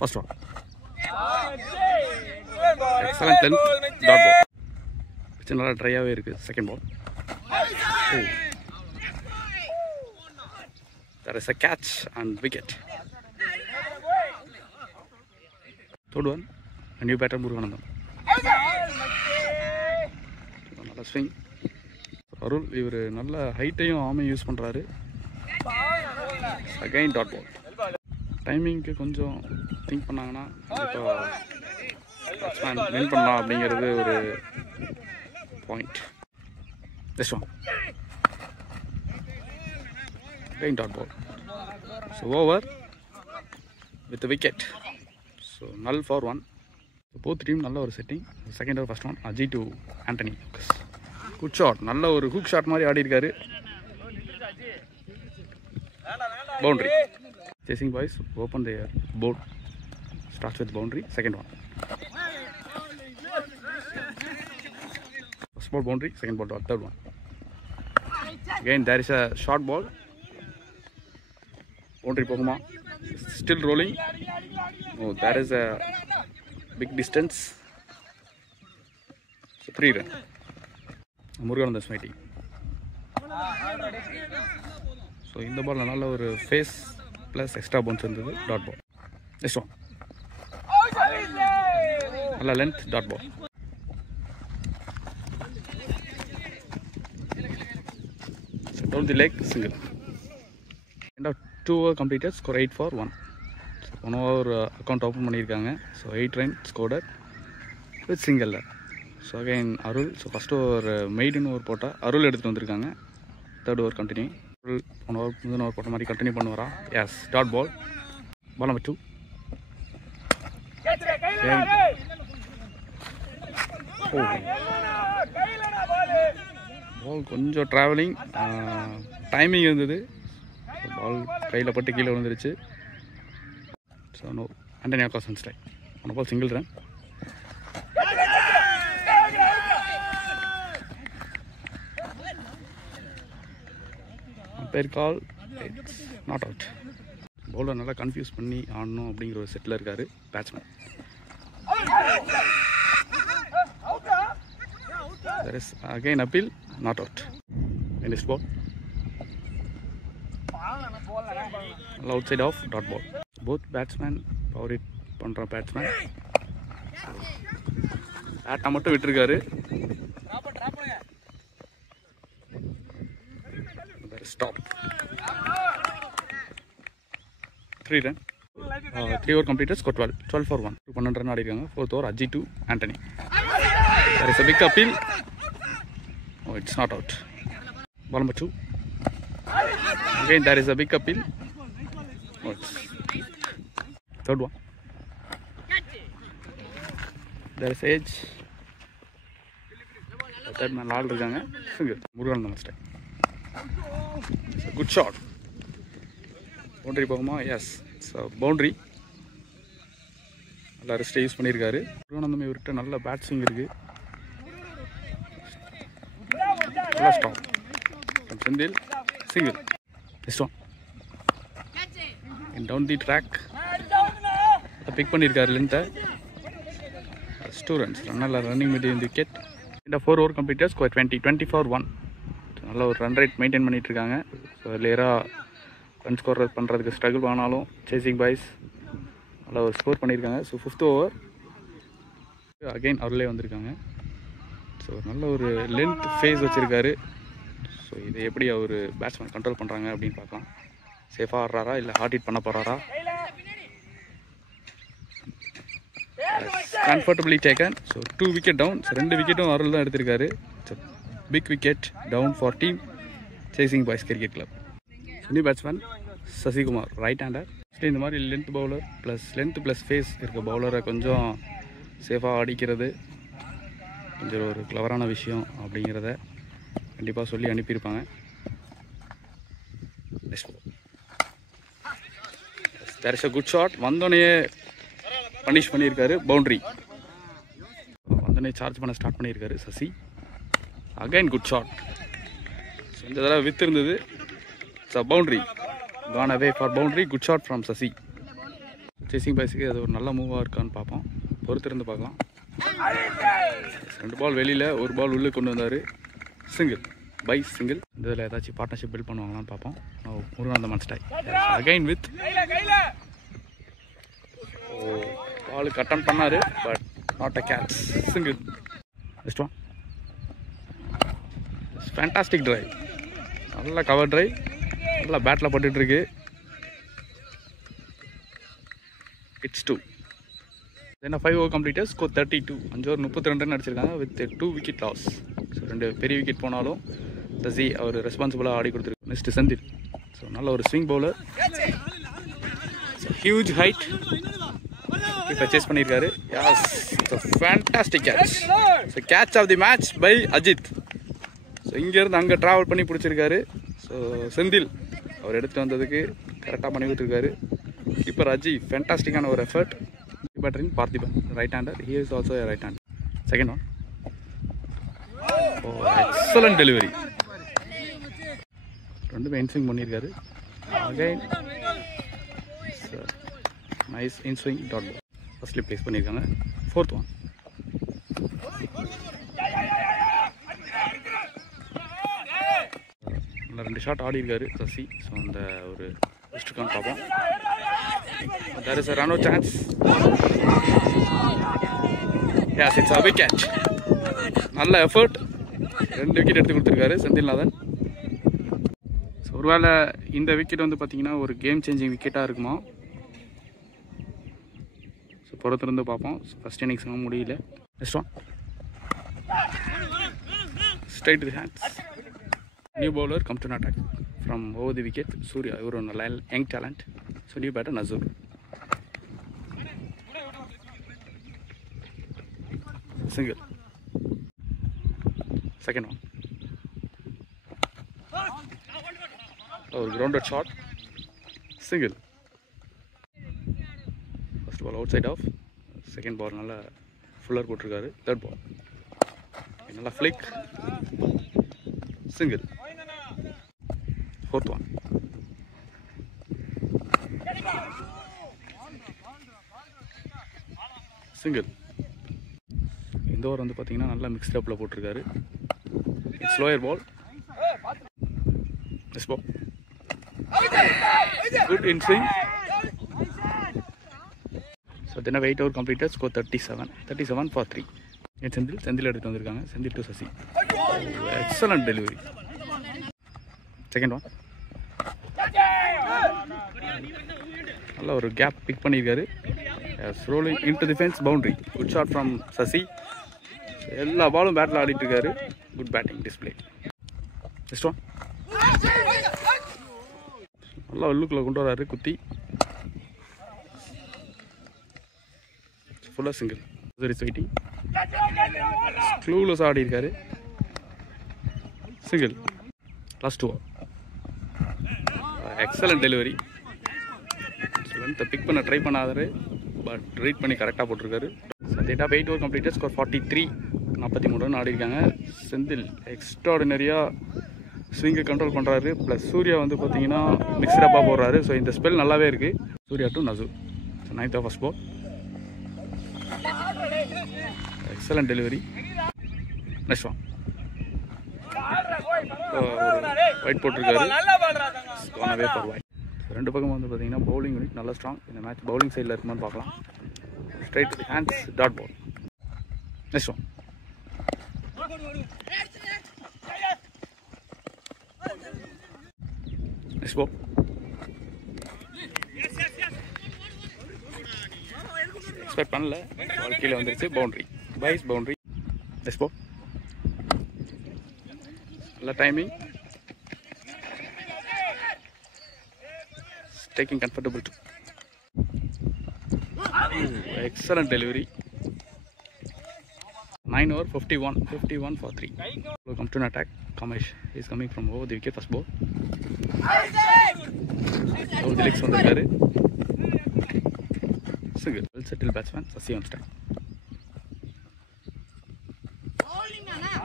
First one. Excellent length. Dot ball. It's another try away. Second ball. Oh. There is a catch and wicket. Third one. A new batter Muruganandam. Another swing. Arul, இவர் நல்ல ஹைட்டையும் ஆமையும் use பண்ணுறாரு. Again dot ball. டைமிங்க்கு கொஞ்சம் think பண்ணாங்கன்னா கண்டிப்பாக batsman win பண்ணலாம் அப்படிங்கிறது ஒரு point. This one again dot ball. So over with wicket. So nil for one. Both team நல்ல ஒரு setting. Second over first one Aji to Antony. Good shot. நல்ல ஒரு ஹுக் ஷாட் மாதிரி ஆடி இருக்காரு. Boundary. Chasing boys open their board. Starts with boundary. Second one. First ball boundary. Second ball dot. Third one. Again there is a short ball. Boundary poguma. Still rolling. Oh, there is a big distance. So 3 run. Muruganandam fighting. So in the ball நல்ல ஒரு pace plus extra bounce இருந்தது. Dot ball. Next one. நல்ல length. Dot ball. Down the leg. Single. End of 2 over completed. Score 8 for 1. So 1 over account open பண்ணியிருக்காங்க. So 8 run scored with single. So again Arul. So first over மெய்டுன்னு over போட்டால் அருள் எடுத்துகிட்டு வந்திருக்காங்க. Third over continue. One over முதல் over போட்ட மாதிரி continue பண்ணுவாரா? Yes. Dot ball. Ball number 2. Ball கொஞ்சம் ட்ராவலிங் டைமிங் இருந்தது. பால் கையில் பட்டு கீழே விழுந்துருச்சு. So no. Antony Akasan strike. One ball single run. Fair call. It's not out. Bowler நல்லா கன்ஃபியூஸ் பண்ணி ஆடணும் அப்படிங்கிற ஒரு செட்டில் இருக்கார் batsman. there is again appeal. Not out. Next ball. Outside off. Dot ball. Both batsmen power it பண்ற batsman. பேட்டை மட்டும் விட்டுருக்காரு. Stop. 3 run. 3 over completed. Score 12. 12 for 1. 12 run ஆடிருக்காங்க. 4th over Ajit to Anthony. There is a big appeal. Oh, it's not out. Ball number 2. Again there is a big appeal. Oh, it's third one. There is edge. Third man ஆள் இருக்காங்க. Murugan mustard. Good shot. Boundary போகுமா? S. So boundary. நல்லா ரெஸ்ட்டை use பண்ணியிருக்காரு. முருகானந்தம் இவர்கிட்ட நல்ல bad swing இருக்குது. நல்லா stop. Senthil single. Next one. In down the track pick பண்ணியிருக்காரு லென்த்தை. 2 runs. நல்லா ரன்னிங் மீடியம் விக்கெட். இந்த 4 over கம்ப்ளீட்டட். Score 20 for 1. நல்ல ஒரு ரன் ரேட் மெயின்டைன் பண்ணிகிட்ருக்காங்க. ஸோ லேயராக ரன் ஸ்கோர் பண்ணுறதுக்கு ஸ்ட்ரகிள் ஆனாலும் சேசிங் பாய்ஸ் நல்லா ஒரு ஸ்கோர் பண்ணியிருக்காங்க. ஸோ 5th over அகெயின் அவர்களே வந்திருக்காங்க. ஸோ நல்ல ஒரு லென்த் ஃபேஸ் வச்சுருக்காரு. ஸோ இதை எப்படி அவர் பேட்ஸ்மேன் கண்ட்ரோல் பண்ணுறாங்க அப்படின்னு பார்க்கலாம். சேஃபாக ஆடுறாரா இல்லை ஹார்ட் ஹிட் பண்ண போகிறாரா? Comfortably taken. So 2 wicket down. So 2 விக்கெட்டும் அருள் தான் எடுத்திருக்காரு. So big wicket down for team chasing boys cricket club. New batsman Sasikumar, right hander. இந்த மாதிரி லென்த் பவுலர் ப்ளஸ் ஃபேஸ் இருக்க பவுலரை கொஞ்சம் சேஃபாக அடிக்கிறது கொஞ்சம் ஒரு கிளவரான விஷயம் அப்படிங்கிறத கண்டிப்பாக சொல்லி அனுப்பியிருப்பாங்க. There is a good shot. வந்தோடனே பனிஷ் பண்ணியிருக்காரு. பவுண்ட்ரி. வந்தோடனே சார்ஜ் பண்ண ஸ்டார்ட் பண்ணியிருக்காரு Sasi. Again good shot. So இந்த தடவை வித் இருந்தது. So boundary. Gone away for boundary. Good shot from Sasi. Chasing பாய்ஸுக்கு அது ஒரு நல்ல மூவாக இருக்கான்னு பார்ப்போம், பொறுத்திருந்து பார்க்கலாம். 2 பால் வெளியில், 1 பால் உள்ளே கொண்டு வந்தார். Single by single. இந்த இதில் ஏதாச்சும் பார்ட்னர்ஷிப் பில்ட் பண்ணுவாங்களான்னு பார்ப்போம். முருகானந்தம் ஸ்டாய் அகைன் வித் பால் கட்டன் பண்ணார், but not a catch. Single. Next one. Fantastic drive, நல்ல கவர் ட்ரைவ், நல்லா பேட்டில் பட்டுட்ருக்கு. It's 2. Then 5 over completed, score 32. 5 over 32 run அடிச்சிருக்காங்க வித் 2 விக்கெட் லாஸ். ஸோ 2 பெரிய விக்கெட் போனாலும் தசி அவர் ரெஸ்பான்சிபிளாக ஆடி கொடுத்துருக்கு. நெக்ஸ்ட் செந்தில். ஸோ நல்ல ஒரு ஸ்விங் பவுலர், ஹியூஜ் ஹைட், இப்போ சேஸ் பண்ணியிருக்காரு. Yes, fantastic catch. So catch of the match by Ajith. So இங்கேருந்து அங்கே ட்ராவல் பண்ணி பிடிச்சிருக்காரு. ஸோ செந்தில் அவர் எடுத்துகிட்டு வந்ததுக்கு கரெக்டாக பண்ணி கொடுத்துருக்காரு. கீப்பர் அஜி, ஃபேண்டாஸ்டிக்கான ஒரு effort. Battering Parthiban, right hander. He is also a right hander. Second one. Excellent delivery. 2 inswing பண்ணியிருக்காரு. Again nice inswing dot ball. Firstly place பண்ணியிருக்காங்க. 4th one. நல்லா 2 ஷாட் ஆடி இருக்காரு சசி. ஸோ அந்த ஒரு பெஸ்ட்டுக்கான்னு பார்ப்போம். There is a run out chance. Yes, it's a big catch. நல்ல effort, 2 wicket எடுத்து கொடுத்துருக்காரு செந்தில்நாதன். ஸோ ஒருவேளை இந்த விக்கெட் வந்து பார்த்தீங்கன்னா ஒரு கேம் சேஞ்சிங் விக்கெட்டாக இருக்குமா? ஸோ பொறுத்திருந்து பார்ப்போம். ஃபர்ஸ்ட் இன்னிங்ஸ்லாம் முடியல. Next one. Straight to the hands. New bowler come to attack from over the wicket. Surya, இவர் ஒரு நல்ல young talent. So new batter Nazur. Single. Second one. Oh, grounded shot. Single. First ball outside off. Second ball nalla fuller போட்டுருக்காரு. Third ball. நல்ல flick. Single. Fourth one. Single. இந்த over வந்து பார்த்தீங்கன்னா நல்லா mixed அப்பில் போட்டிருக்காரு. Slower ball. Next ball. Good in swing. So then 8 over completed, score 37 for 3. Senthil எடுத்து வந்திருக்காங்க. Senthil to Sasi. Excellent delivery. Second one. நல்ல ஒரு கேப் பிக் பண்ணியிருக்காரு. Rolling into the fence, boundary. Good shot from Sasi. எல்லா பாலும் பேட்டில் ஆடிட்டு இருக்காரு. Good batting display. Next one. நல்லா உள்ளுக்குள்ள கொண்டு வராரு குத்தி. ஃபுல்லாக சிங்கிள். சரி வெயிட்டிங். க்ளூலஸ் ஆடி இருக்காரு. Single. Last over. Excellent delivery. லென்த்தை பிக் பண்ண ட்ரை பண்ணாதாரு, பட் ரீட் பண்ணி கரெக்டாக போட்டிருக்காரு. டேட்டா 8 ஓவர் கம்ப்ளீட்டட், ஸ்கோர் 43. 43 ரன் ஆடி இருக்காங்க. செந்தில் எக்ஸ்ட்ராடினரியாக ஸ்விங்கை கண்ட்ரோல் பண்ணுறாரு. ப்ளஸ் சூர்யா வந்து பார்த்தீங்கன்னா மிக்ஸ்டப்பாக போடுறாரு. ஸோ இந்த ஸ்பெல் நல்லாவே இருக்குது. Surya to Nazur. 9th first ball. Excellent delivery. Next one. Wide போட்டிருக்காரு. Away for wide. 2 பக்கம் வந்து பார்த்தீங்கன்னா பவுலிங் யூனிட் நல்லா ஸ்ட்ராங். இந்த மேட்ச் பவுலிங் சைடில் இருக்குமான்னு பார்க்கலாம். Straight to the hands, dot ball. Next one. Next ball. Expect பண்ணல, பால் கீழே வந்துருச்சு. பவுண்டரி. பைஸ் பவுண்டரி. Next ball. நல்ல timing. Taking comfortable too. Excellent delivery. 9 over 51 for 3. Welcome to an attack. Kamesh is coming from over the wicket. First ball. Over the legs on the carry. Single. Well settled batsman. Sasi on strike.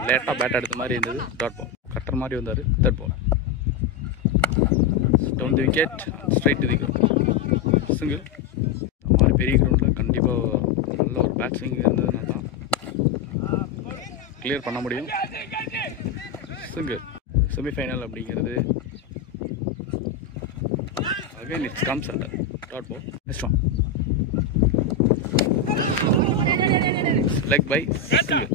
Late bat எடுத்த மாதிரி இருந்தது. Dot ball. Cutter மாதிரி வந்தாரு. Third ball. Down the wicket. Straight to the ground. Single. பெரிய கிரவுண்டில் கண்டிப்பாக நல்ல ஒரு பேட்ஸ்விங் இருந்ததுனா தான் கிளியர் பண்ண முடியும். சிங்கிள் செமிஃபைனல் அப்படிங்கிறது again it's comes under dot ball. Next one leg by single.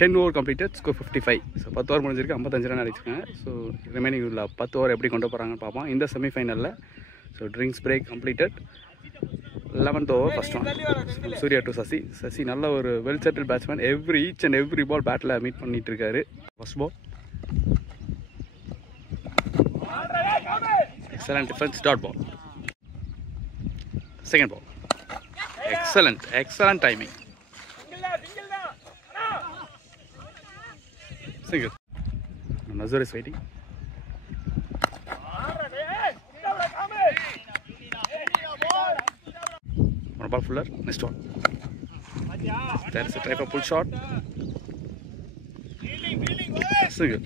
10 over completed, score 55. ஸோ 10 ஓவர் முடிஞ்சிருக்கு, 55 ரன் அடிச்சிருக்காங்க. ஸோ ரிமைனிங் உள்ள 10 ஓவர் எப்படி கொண்டு போகிறாங்கன்னு பார்ப்போம் இந்த செமிஃபைனலில். So drinks break completed. 11th over first one Surya to Sasi. Sasi நல்ல ஒரு well settle batsman. Each and every ball பேட்டில் மீட் பண்ணிட்டு இருக்காரு. First ball excellent defence, dot ball. Second ball excellent timing, single. Nazar is waiting. One ball fuller, next one. There is a type of pull shot, single.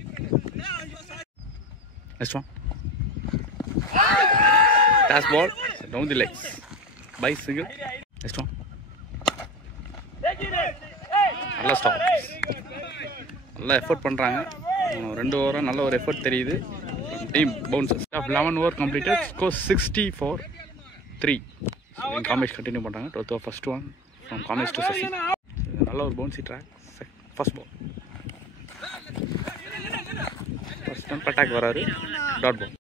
Next one. Pass ball down the legs by single. Next one. நல்ல stop, நல்ல effort பண்ணுறாங்க. 2 ஓவராக நல்ல ஒரு effort தெரியுது. Team bounces. 11 over completed, score 64-3. Kamesh continue பண்ணுறாங்க. 12th over first one from Kamesh to Sasi. நல்ல ஒரு bouncy track. First ball first one attack வராரு, டாட் பால்.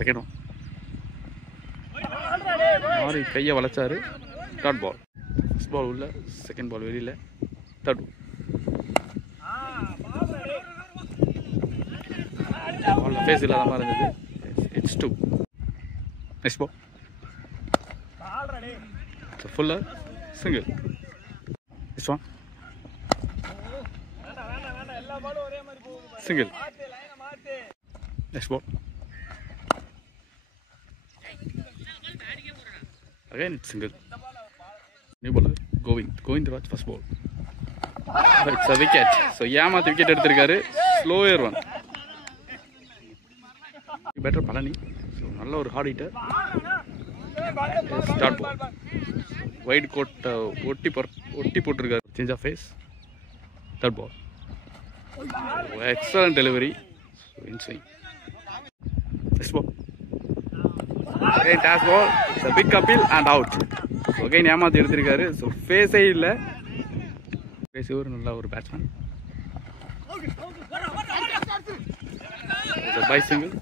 செகண்ட் ஒன் மாறி கையை வளைச்சாரு, டாட் பால். ஃபர்ஸ்ட் பால் உள்ள, செகண்ட் பால் வெளியில், தேர்ட் பால் face இல்லாத மாதிரி இருந்தது. It's 2. Next ball fuller, single. Next one single. Next ball again it's single. New bowler Govind Raj, first ball. It's a wicket. So ஏமாத்தி wicket எடுத்திருக்காரு. Slower one. Batter Palani. So நல்ல ஒரு hard hitter. Start ball wide கோட் ஒட்டி போட்டிருக்காரு. Change of face, third ball. Excellent delivery, in swing. Next ball again toss ball, it's a big appeal and out. So again ஏமாத்தி எடுத்திருக்காரு. So ஃபேஸே இல்லை. Face ஒரு நல்ல ஒரு batsman. By single.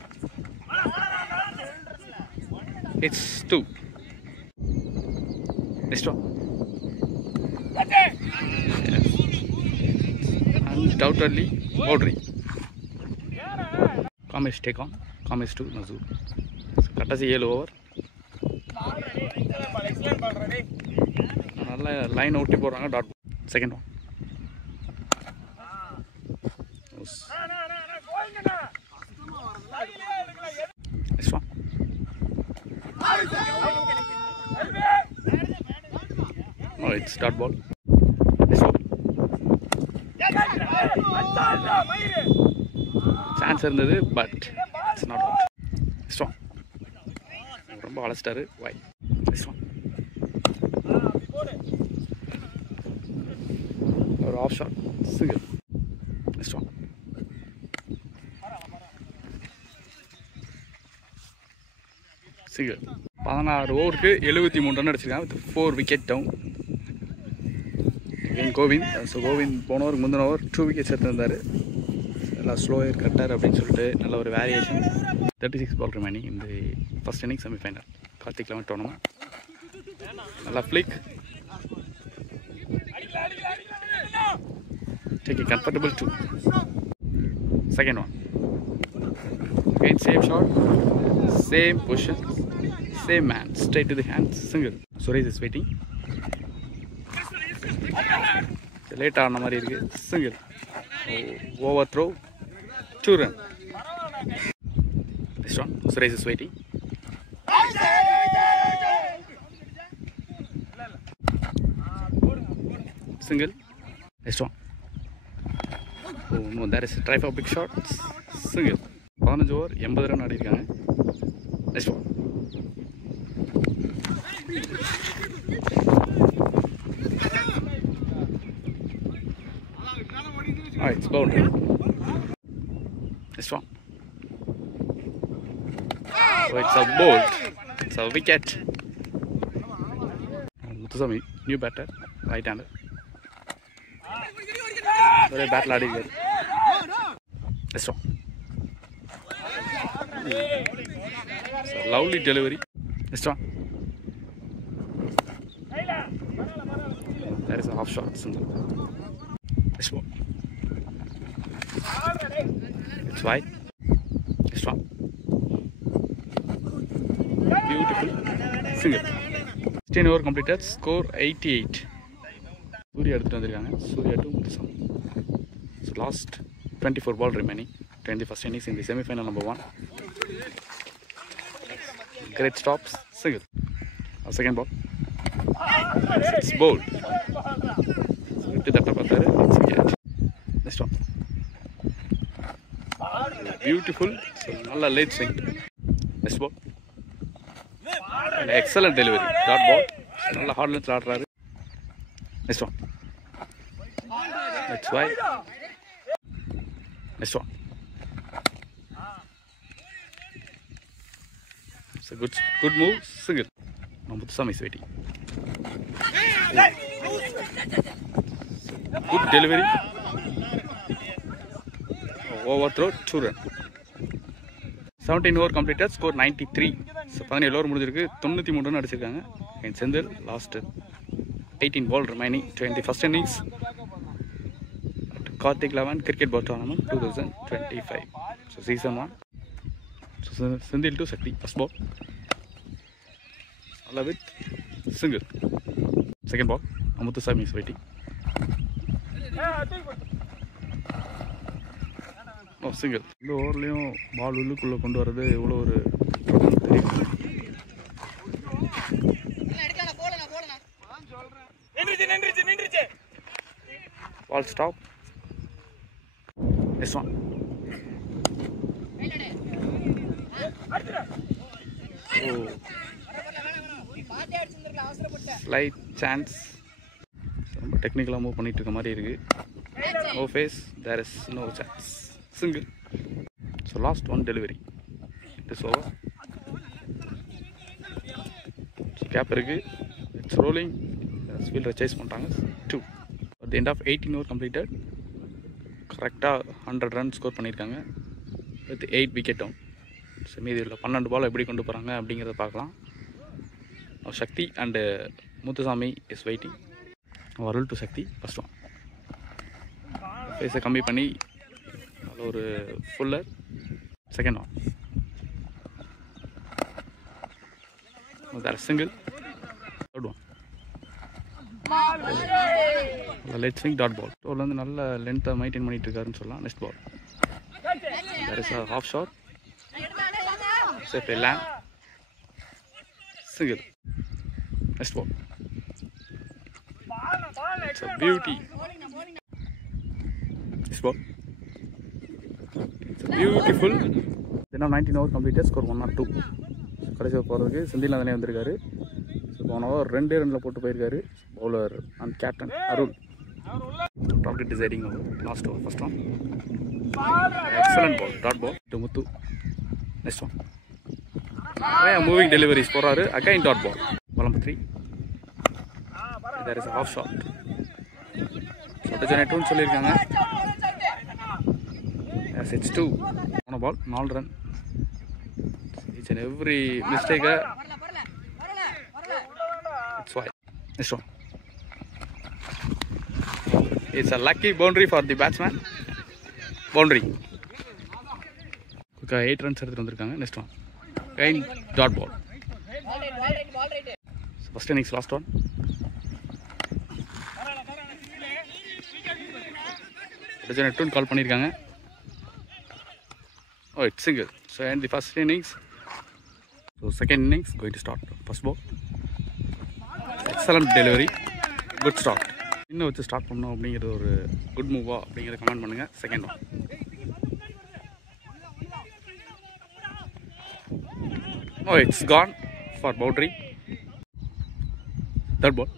It's 2. Next one undoubtedly boundary. Kamesh take on, Kamesh to Nazur. கட்டாசி 7 over. நல்ல line ஒட்டி போடுறாங்க, dot. Second one next one no, it's dot ball. Next one chance இருந்தது, but it's not out. Next one ரொம்ப வளர்ச்சிட்டாரு, வாய். Next one ஒரு off shot, single. Next one single. 16 ஓவருக்கு 73 ரன் அடிச்சிருக்காங்க with 4 wicket down. Govind. So Govind போன ஓவருக்கு முந்தின ஓவர் 2 விக்கெட்ஸ் எடுத்திருந்தார். எல்லாம் ஸ்லோயர் கட்டர் அப்படின்னு சொல்லிட்டு நல்ல ஒரு வேரியேஷன். 36 பால் ரிமைனிங் இந்த first inning semi-final Karthik eleven tournament. நல்லா flick, take a comfortable 2. Second one again same shot, same position, same man, straight to the hands, single. Suresh is waiting. Late ஆன மாதிரி இருக்கு, single. Over throw, 2 run. This one Suresh is waiting. Single. Next one. Oh no, there is a try for big shots. Single. 15 over 80 run ஆடிருக்காங்க. Next one. it's boundary. This one. So it's a bolt. It's a wicket. Muthusamy, new batter, right-hander. Very bat ladi here. This one. So lovely delivery. This one. That is a half shot single. This one. It's wide. This one. Beautiful single. 16 over completed. Score 88. Surya எடுத்துட்டு வந்திருக்காங்க. Surya to Muthusamy. So last 24 ball remaining. 21st innings in the semi-final number 1. Great stops. Single. Second ball. It's bold. To the top of the next one. Beautiful. So nalla late swing. Next ball. An excellent delivery. Dot ball. Nalla hard length aadறாரு. Next one. That's wide. Next one. It's a good move. Single. Now Muthusamy is waiting. Good delivery. Overthrow, 2 runs. 17 over completed, score 93. So 17 over முடிஞ்சிருக்கு 93 run அடிச்சிருக்காங்க. And Sendil last 18 ball remaining in the first innings. Karthik 11 cricket ball tournament 2025. So season 1. So Sendil to Sakti first ball. I love it. Single. Second ball. Muthusamy is waiting. Oh, single. இந்த ஓவர்லையும் பால் உள்ளுக்குள்ளே கொண்டு வரது எவ்வளோ ஒரு தெரியும். Ball stop. This one. Oh. Slight chance. ரொம்ப டெக்னிக்கலாக move பண்ணிட்டு இருக்க மாதிரி இருக்கு. No face, there is no chance. Single. So last one delivery. This over. So cap இருக்கு. It's rolling. Fielder chase பண்றாங்க. 2. At the end of 18 over completed. கரெக்டாக 100 runs score பண்ணியிருக்காங்க. With 8 wicket down. ஸோ மீதி இல்லை 12 பால் எப்படி கொண்டு போகிறாங்க அப்படிங்கிறத பார்க்கலாம். Shakti and Muthusamy is waiting. Varul to Shakti, first one. Face கம்மி பண்ணி ஒரு fuller. Second one. That is single. Third one. Let's swing dot ball. So வந்து நல்ல லென்த்தை மெயின்டைன் பண்ணிட்டு இருக்காருன்னு சொல்லலாம். Next ball. There is a half shot. Safe land. Single. Next ball. It's a beauty. This ball. It's a beautiful. Then 19 over completed, score 102. கடைசி போகிறதுக்கு செந்தில் நந்தனே வந்திருக்காரு. So போன ஓவர் 2 ரனில் போட்டு போயிருக்காரு. Bowler and captain Arul. Top deciding over. Last over first one. Excellent ball. Dot ball to Muthu. Next one. நிறைய moving deliveries போகிறாரு. Again dot ball. ball number 3. There is a half shot. சொட்டு டூன்னு சொல்லியிருக்காங்க. Yes, it's 2. On a ball, 4 run. Each and every mistake. It's wide. Next one. It's a lucky boundary for the batsman. Boundary. 8 runs எடுத்துட்டு வந்திருக்காங்க. Next one. Again dot ball. First innings last one. டூன் கால் பண்ணியிருக்காங்க. Oh, it's single. So end the first innings. So second innings going to start. First ball. Excellent delivery. Good start. இன்னும் வச்சு start பண்ணோம் அப்படிங்கிறது ஒரு good மூவா அப்படிங்கிறத comment பண்ணுங்கள். Second one. Oh, it's gone for boundary. Third ball.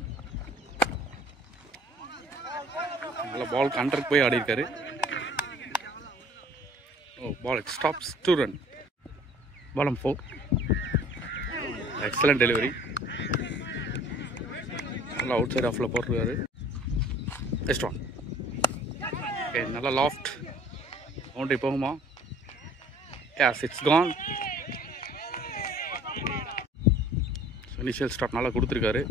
நல்ல பால் கண்டருக்கு போய் ஆடி இருக்காரு. Oh, ball stops 2 run. Ball on 4. Excellent delivery. All outside of the போறாரு. Next one. Okay, நல்ல loft. Boundary போகுமா? Yes, it's gone. So initial start நல்லா கொடுத்திருக்காரு.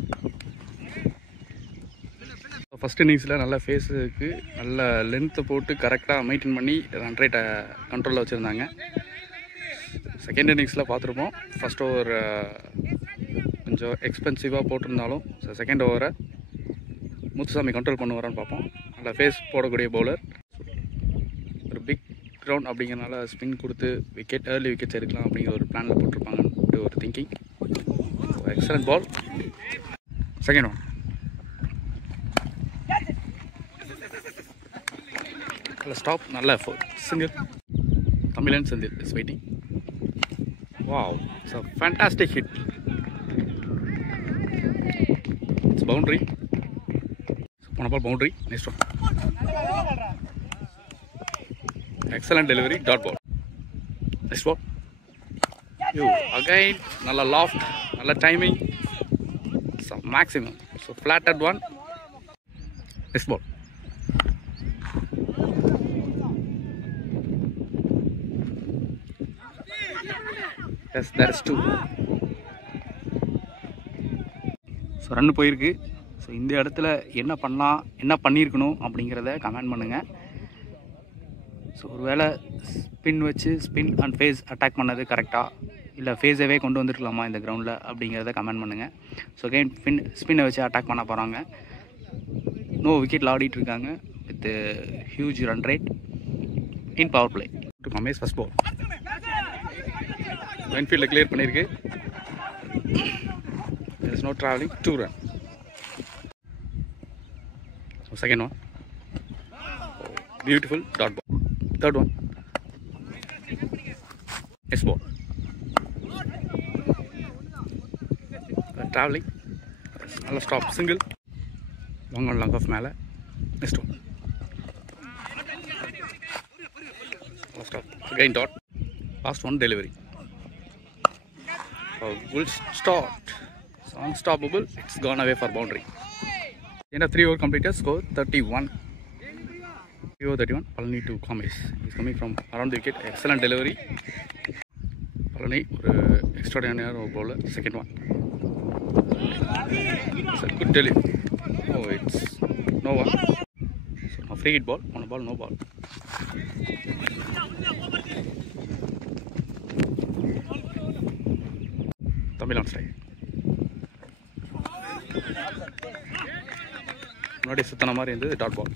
First இன்னிங்ஸில் நல்ல ஃபேஸுக்கு நல்ல லென்த்தை போட்டு கரெக்டாக மெயின்டைன் பண்ணி ரன் ரேட்டை கண்ட்ரோலில் வச்சுருந்தாங்க. செகண்ட் இன்னிங்ஸில் பார்த்துருப்போம். ஃபஸ்ட் ஓவர் கொஞ்சம் எக்ஸ்பென்சிவாக போட்டிருந்தாலும் செகண்ட் ஓவரை முத்துசாமி கண்ட்ரோல் பண்ணுவாரான்னு பார்ப்போம். நல்ல ஃபேஸ் போடக்கூடிய பவுலர். ஒரு பிக் கிரவுண்ட் அப்படிங்கிறனால ஸ்பின் கொடுத்து விக்கெட் ஏர்லி விக்கெட்ஸ் எடுக்கலாம் அப்படிங்கிற ஒரு பிளானில் போட்டிருப்பாங்கன்ட்டு ஒரு thinking. Excellent ball. Second one. Stop, nalla single. Tamilan Sandil is waiting. Wow, it's a fantastic hit. It's boundary. One ball boundary. Next one. Excellent delivery. Dot ball. Next ball. You again. Nalla loft. Nalla timing. Some maximum. So flattered one. Next ball. Yes, that is 2. So run போயிருக்கு. So இந்த இடத்துல என்ன பண்ணலாம், என்ன பண்ணியிருக்கணும் அப்படிங்கிறத comment பண்ணுங்கள். So ஒருவேளை ஸ்பின் வச்சு ஸ்பின் அண்ட் ஃபேஸ் அட்டாக் பண்ணது கரெக்டாக, இல்லை ஃபேஸவே கொண்டு வந்துருக்கலாமா இந்த கிரவுண்டில் அப்படிங்கிறத கமெண்ட் பண்ணுங்கள். ஸோ அகைன் ஸ்பின்னை வச்சு அட்டாக் பண்ண போகிறாங்க. நோ விக்கெட்டில் ஆடிட்டுருக்காங்க with huge run rate in power play. Ramesh first ball இன்ஃபீல்டில் கிளியர் பண்ணியிருக்கு. there is no traveling. 2 run. So second one. Beautiful dot ball. Third one. Next ball. Traveling. Nalla stop single. Long on long off மேலே. Next one. Nalla stop. Again dot. Last one delivery. Bull start. So unstoppable. It's gone away for boundary. End of 3 over completed. Score 31. 3 over 31. Palani to Kamesh. He's coming from around the wicket. Excellent delivery. Palani, extraordinary bowler. Second one. It's a good delivery. Oh, it's no one. So now free hit ball. On a ball, no ball. Tamil on strike. Not a Sutanamar in the dot ball.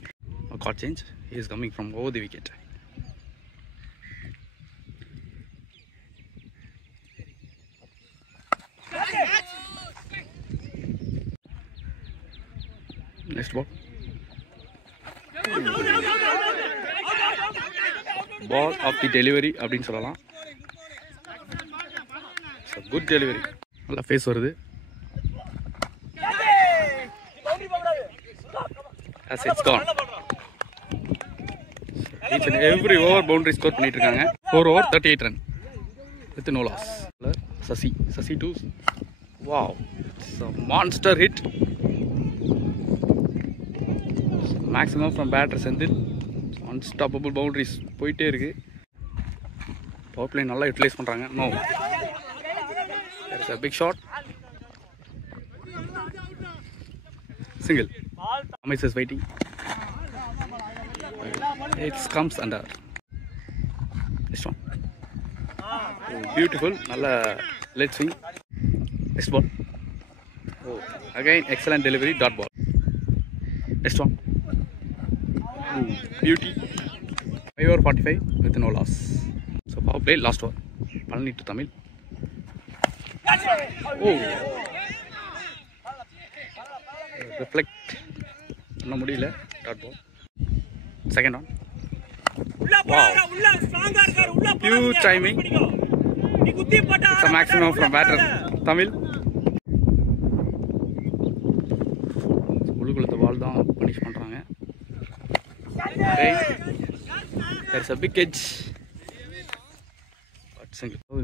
A card change. He is coming from over the wicket. Next ball. Ball of the delivery. Abdin Salala. It's a good delivery. All face வருது. As it's gone. Each and every over boundary score பண்ணிட்டு இருக்காங்க. 4 over 38 run with no loss. Sasi 2. Wow, it's a monster hit. Maximum from batter Sandil. Unstoppable boundaries போயிட்டே இருக்கு. Power play நல்லா utilise பண்றாங்க. No. There is a big shot. Single. Amish is waiting. It comes under. This one. Oh, beautiful. Nalla leg swing. Next ball. Oh, again excellent delivery. Dot ball. Next one. Oh, beauty. 5 over 45 with no loss. So power play last over. Palani to Tamil. Oh. Reflect. No முடியல. Dot ball. Second one. Wow. Huge timing. It's a maximum from batter Tamil. உள்ளுக்குள்ள பால் தான் punish பண்றாங்க. There is a big edge.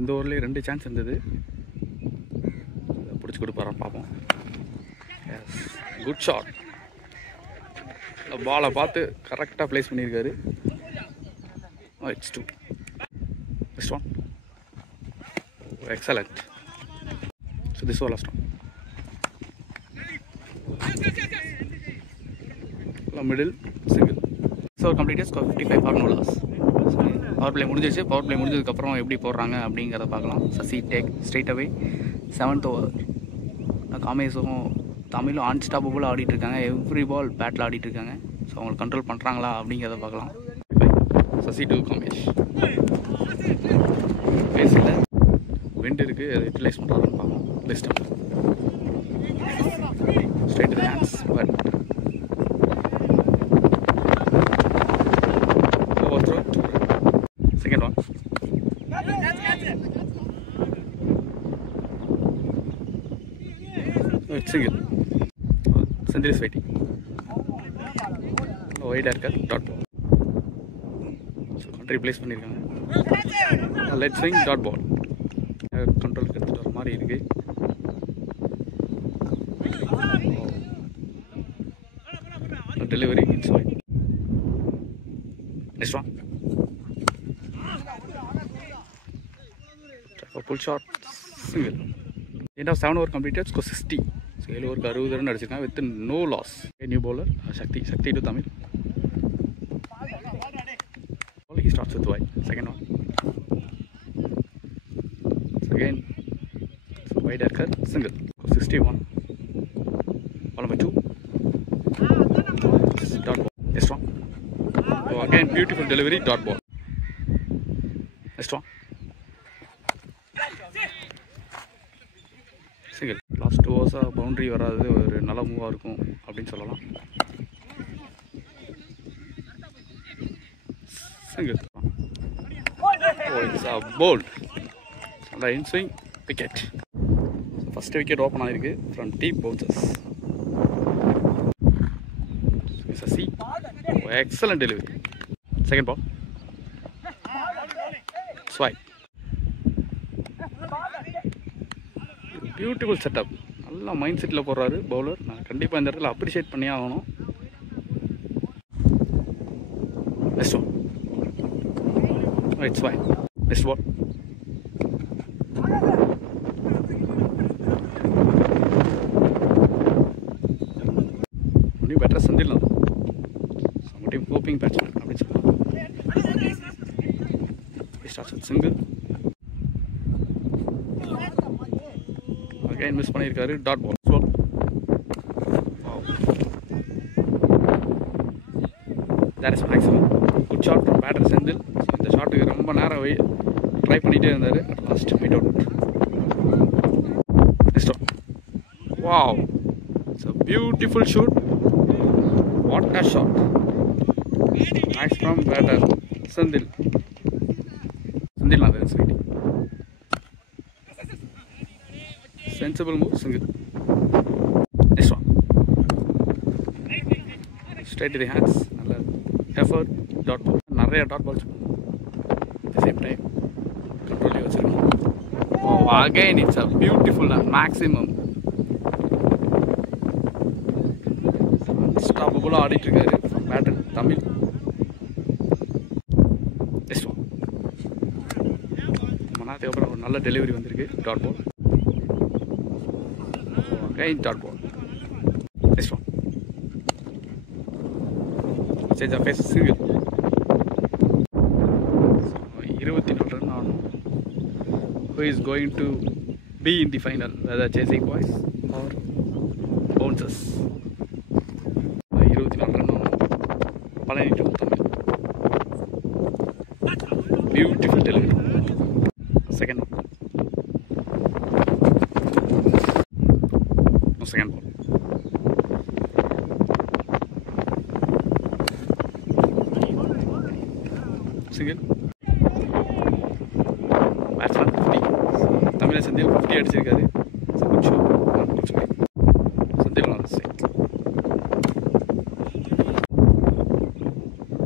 இந்த ஓவர்லேயே 2 chance இருந்தது, பிடிச்சி கொடுப்பாரான்னு பார்ப்போம். Yes, good shot. பாலை பார்த்து கரெக்டாக ப்ளேஸ் பண்ணியிருக்காரு. It's 2. Next one. Excellent. So this was last one. Middle single. So completed score 55 for no loss. Power play முடிஞ்சிருச்சு. பவர் பிளே முடிஞ்சதுக்கப்புறம் எப்படி போடுறாங்க அப்படிங்கிறத பார்க்கலாம். Sasi take straight away 7th over. காமேஷும் தமிழும் அன்ஸ்டாப்பபிளாக ஆடிட்டுருக்காங்க. எவ்ரி பால் பேட்டில் ஆடிட்டுருக்காங்க. ஸோ அவங்களை கண்ட்ரோல் பண்ணுறாங்களா அப்படிங்கிறத பார்க்கலாம். சசி டு காமேஷ். பேஸில் விண்ட் இருக்குது, அதை யூட்டிலைஸ் பண்ணுறாங்கன்னு பார்ப்போம். Best straight to the hands, but over throw. Second one. Single. Senthil is waiting. Wide haircut, dot ball. So country place பண்ணியிருக்காங்க. லெட் ஸ்விங், டாட் பால். கண்ட்ரோலுக்கு எடுத்துகிட்டு வர மாதிரி இருக்குது. Delivery it's wide. Next one. Pull shot, single. End of 7 over completed, score 60. So 7 ஓவருக்கு 60 run அடிச்சிருக்காங்க with no loss. New bowler Sakthi to Tamil. He starts with wide. Second one. Again, so wide haircut, single. 61. Ball number 2. Dot ball. Next one. So again, beautiful delivery, dot ball. Next one. Single. Last 2 overs boundary வராது, ஒரு நல்ல மூவாக இருக்கும் அப்படின்னு சொல்லலாம். Single. Oh, it's a bold. And the in-swing wicket. So first wicket open ஆயிருக்கு from deep bounces. It's a C. Oh, excellent delivery. Second ball. Swipe. Beautiful setup. நல்லா mind settle போடுறாரு bowler. நான் கண்டிப்பாக இந்த இடத்துல அப்ரிஷியேட் பண்ணியே ஆகணும். Next one. It's fine. Next ball. Only better Sandil now. Some team hoping batsman. He starts with single. Again miss பண்ணிருக்காரு. Dot ball. Wow. That is maximum. Good shot from batter Sandil. இந்த ஷாட்டுக்கு ரொம்ப நேரம் try பண்ணிகிட்டே இருந்தார். At last meet out. Next one. Wow, it's a beautiful shoot. What a shot. Nice from batter Senthil. நான் waiting. Sensible move, single. Next one. Straight to the hands. நல்ல effort, dot ball. நிறைய dot balls same time control வச்சிருக்கோம். Oh, again it's a beautiful and maximum. Unstoppable ஆடிட்டு இருக்காரு batter Tamil. Next one. மனாத்துக்கு அப்புறம் ஒரு நல்ல டெலிவரி வந்திருக்கு. Dot ball. again dot ball. Next one. Change of pace, single. 24 run ஆகணும். Who is going to be in the final, whether chasing boys or bouncers? 24 run ஆகணும். Palani to Tamil. Beautiful delivery. Second one. No, second ball. Single. Batsman 50. Tamil Sandil 50 அடிச்சிருக்காரு. Good show. Sandil on the side.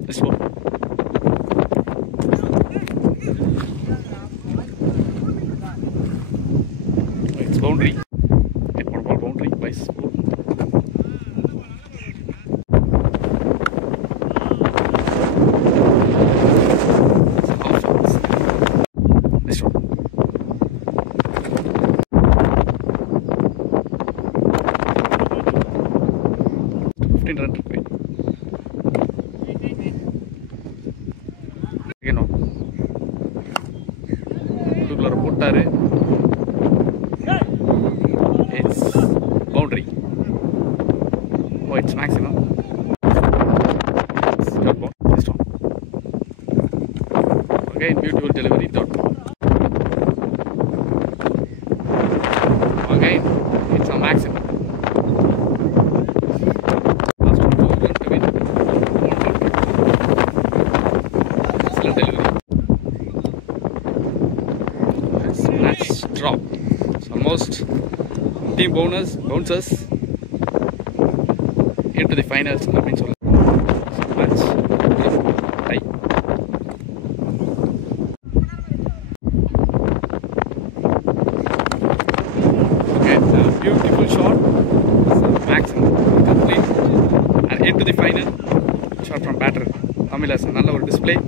This one. 15 run இருக்கு. உள்ளுக்குள்ள போட்டாரு. It's boundary. Oh, it's maximum. It's dot ball. It's strong. Again, beautiful delivery. Dot ball. Again, it's a maximum. Last one, 2 runs to win. Excellent delivery. It's match drop. It's almost team bouncers into the finals. Match tie. Okay, beautiful shot. Maximum complete and into the final. Shot from batter. Tamil has another display.